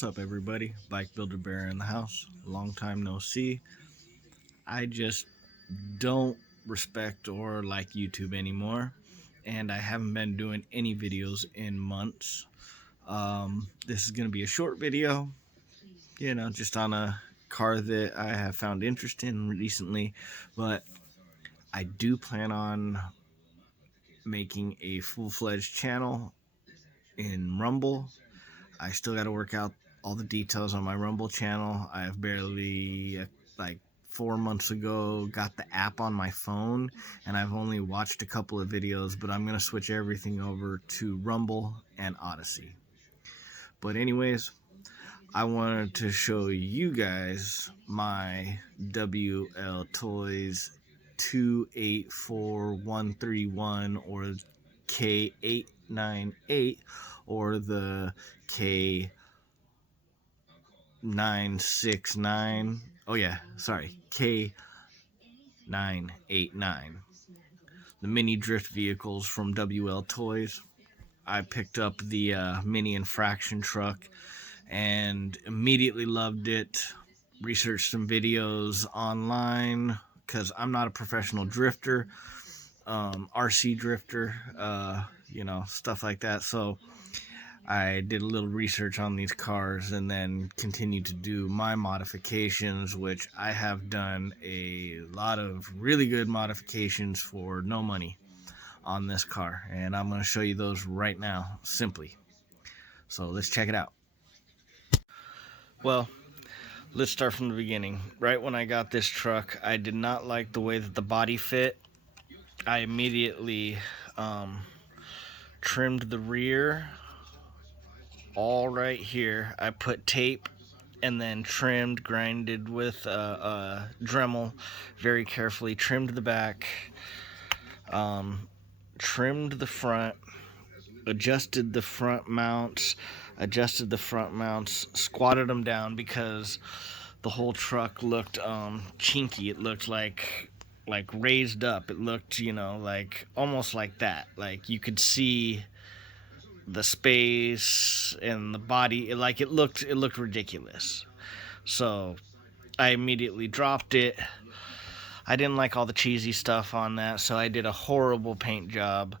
What's up, everybody? Bike Builder Bear in the house. Long time no see. I just don't respect or like YouTube anymore, and I haven't been doing any videos in months. This is going to be a short video, just on a car that I have found interest in recently, but I do plan on making a full-fledged channel in Rumble. I still got to work out all the details on my Rumble channel. I have barely, like 4 months ago, got the app on my phone, and I've only watched a couple of videos, but I'm going to switch everything over to Rumble and Odyssey. But anyways, I wanted to show you guys my wltoys 284131 or K989 or the K969. Oh yeah, sorry, K989. The mini drift vehicles from wltoys. I picked up the mini infraction truck and immediately loved it. Researched some videos online because I'm not a professional drifter, RC drifter, stuff like that. So I did a little research on these cars and then continued to do my modifications, which I have done a lot of really good modifications for no money on this car. And I'm going to show you those right now, simply. So let's check it out. Well, let's start from the beginning. Right when I got this truck, I did not like the way that the body fit. I immediately trimmed the rear all right here. I put tape and then trimmed, grinded with Dremel very carefully, trimmed the back, trimmed the front, adjusted the front mounts, squatted them down because the whole truck looked chinky. It looked like raised up. It looked, like almost like that. Like you could see the space and the body. It looked ridiculous. So I immediately dropped it. I didn't like all the cheesy stuff on that, so I did a horrible paint job.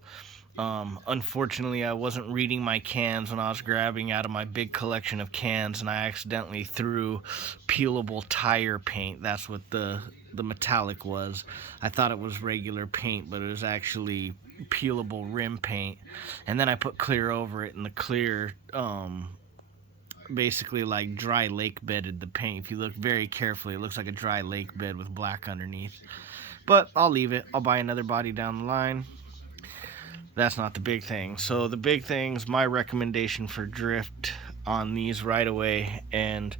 Unfortunately, I wasn't reading my cans when I was grabbing out of my big collection of cans, and I accidentally threw peelable tire paint. That's what the metallic was. I thought it was regular paint, but it was actually peelable rim paint. And then I put clear over it, and the clear basically like dry lake bedded the paint. If you look very carefully, it looks like a dry lake bed with black underneath. But I'll leave it. I'll buy another body down the line. That's not the big thing. So the big thing's my recommendation for drift on these right away. And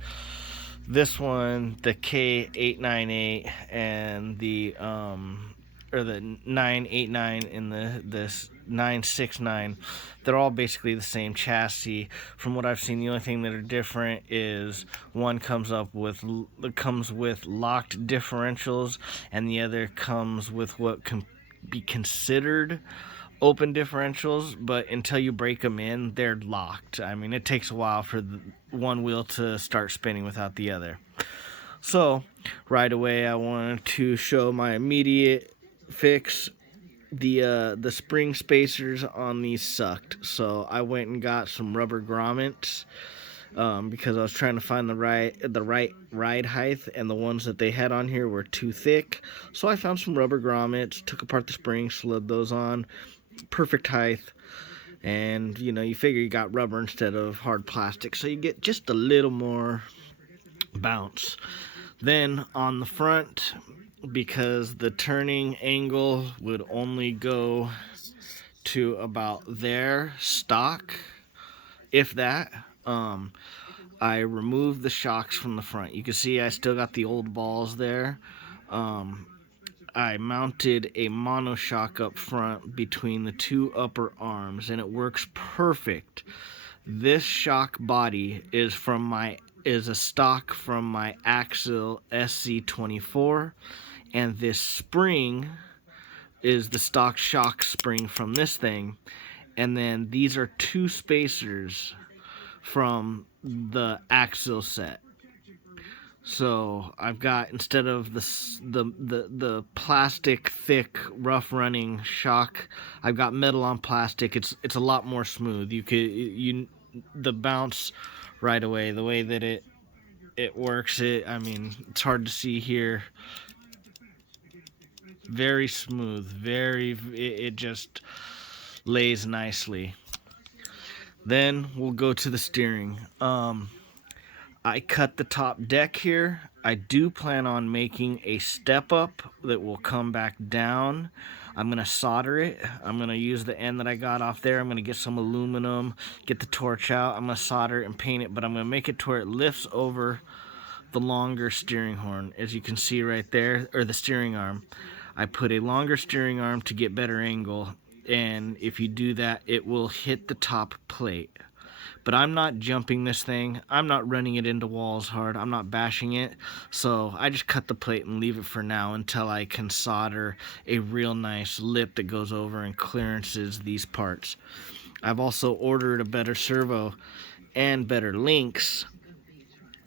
this one, the K898 and the 989 and this 969, they're all basically the same chassis. From what I've seen, the only thing that are different is one comes with locked differentials, and the other comes with what can be considered open differentials, but until you break them in, they're locked. I mean, it takes a while for the one wheel to start spinning without the other. So right away, I wanted to show my immediate fix. The spring spacers on these sucked, so I went and got some rubber grommets because I was trying to find the right ride height, and the ones that they had on here were too thick. So I found some rubber grommets, took apart the springs, slid those on, perfect height. And you figure you got rubber instead of hard plastic, so you get just a little more bounce. Then on the front, because the turning angle would only go to about there stock, if that, I removed the shocks from the front. You can see I still got the old balls there. I mounted a monoshock up front between the two upper arms, and it works perfect. This shock body is a stock from my Axle SC24, and this spring is the stock shock spring from this thing. And then these are two spacers from the axle set. So I've got, instead of the plastic thick rough running shock, I've got metal on plastic. It's a lot more smooth. The bounce right away, the way that it works, I mean, it's hard to see here. Very smooth, it just lays nicely. Then we'll go to the steering. I cut the top deck here. I do plan on making a step up that will come back down. I'm going to solder it. I'm going to use the end that I got off there. I'm going to get some aluminum, get the torch out. I'm going to solder it and paint it, but I'm going to make it to where it lifts over the longer steering horn, as you can see right there, or the steering arm. I put a longer steering arm to get better angle, and if you do that, it will hit the top plate. But I'm not jumping this thing. I'm not running it into walls hard. I'm not bashing it. So I just cut the plate and leave it for now until I can solder a real nice lip that goes over and clearances these parts. I've also ordered a better servo and better links.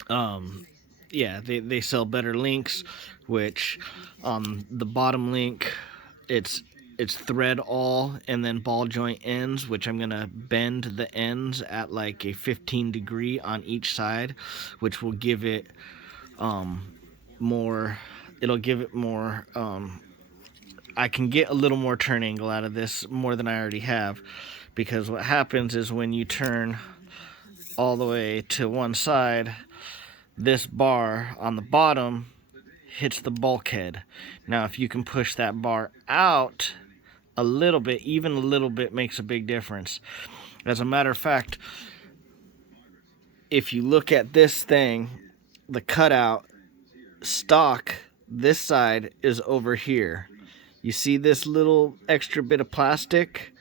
Yeah, they sell better links, which on the bottom link, it's thread all and then ball joint ends, which I'm gonna bend the ends at like a 15 degree on each side, which will give it more, I can get a little more turn angle out of this, more than I already have, because what happens is when you turn all the way to one side, this bar on the bottom hits the bulkhead. Now if you can push that bar out a little bit, even a little bit makes a big difference. As a matter of fact, if you look at this thing, the cutout stock, this side is over here. You see this little extra bit of plastic?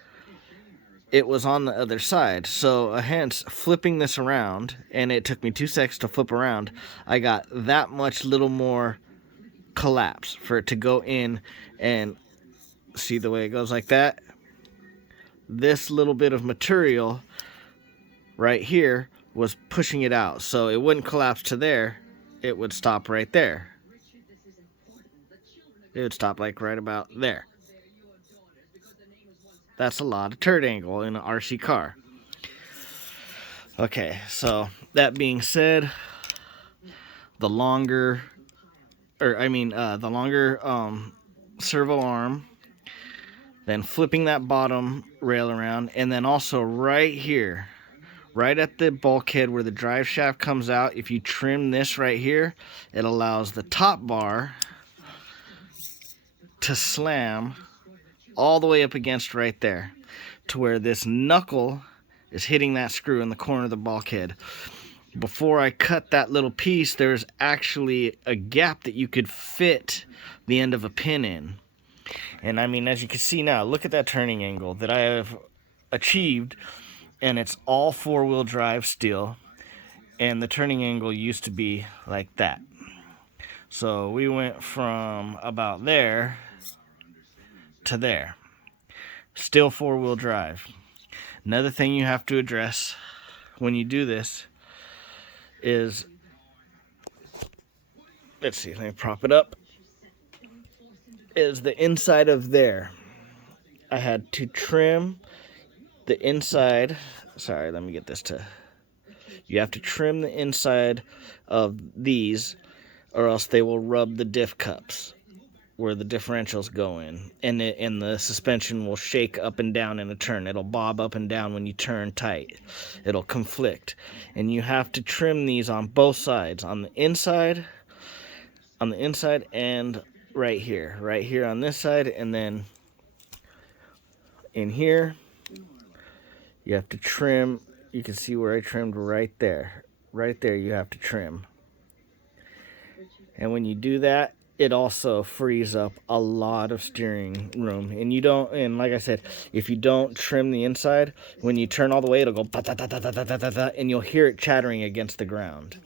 It was on the other side. So hence flipping this around, and it took me 2 seconds to flip around, I got that much little more collapse for it to go in, and see the way it goes like that? This little bit of material right here was pushing it out, so it wouldn't collapse to there. It would stop right there. It would stop like right about there. That's a lot of turn angle in an RC car. Okay, so that being said, the longer servo arm, then flipping that bottom rail around, and then also right here, right at the bulkhead where the drive shaft comes out, if you trim this right here, it allows the top bar to slam all the way up against right there, to where this knuckle is hitting that screw in the corner of the bulkhead. Before I cut that little piece, there's actually a gap that you could fit the end of a pin in. And I mean, as you can see now, look at that turning angle that I have achieved, and it's all four-wheel drive still, and the turning angle used to be like that. So we went from about there to there, still four-wheel drive. Another thing you have to address when you do this is, let's see, let me prop it up, is the inside of there. I had to trim the inside. Sorry, let me get this to, you have to trim the inside of these, or else they will rub the diff cups where the differentials go in, and the suspension will shake up and down in a turn. It'll bob up and down when you turn tight. It'll conflict, and you have to trim these on both sides, on the inside and right here on this side, and then in here you have to trim. You can see where I trimmed right there you have to trim. And when you do that, it also frees up a lot of steering room. And like I said, if you don't trim the inside, when you turn all the way, it'll go and you'll hear it chattering against the ground.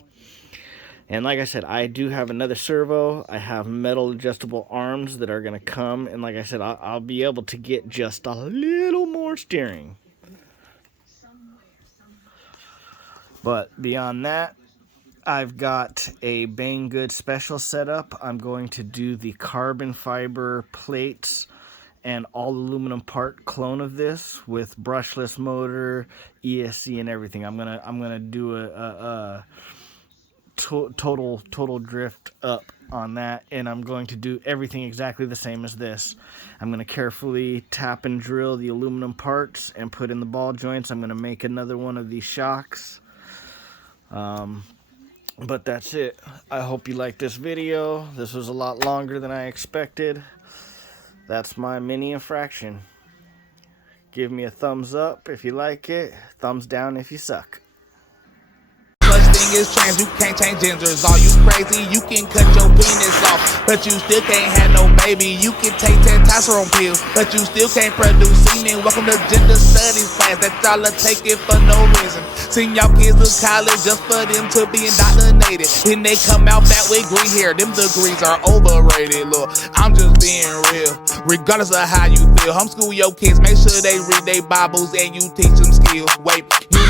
And like I said, I do have another servo. I have metal adjustable arms that are going to come. And like I said, I'll be able to get just a little more steering. But beyond that, I've got a Banggood special setup. I'm going to do the carbon fiber plates and all aluminum part clone of this with brushless motor, ESC, and everything. I'm gonna do a total drift up on that, and I'm going to do everything exactly the same as this. I'm going to carefully tap and drill the aluminum parts and put in the ball joints. I'm going to make another one of these shocks. But that's it. I hope you liked this video. This was a lot longer than I expected. That's my mini infraction. Give me a thumbs up if you like it. Thumbs down if you suck. Thing is trans, you can't change genders. Are you crazy? You can cut your penis off, but you still can't have no baby. You can take testosterone pills, but you still can't produce semen. Welcome to gender studies class that y'all are taking for no reason. Send y'all kids to college just for them to be indoctrinated. Then they come out back with green hair. Them degrees are overrated. Look, I'm just being real. Regardless of how you feel, homeschool your kids. Make sure they read their Bibles and you teach them skills. Wait, you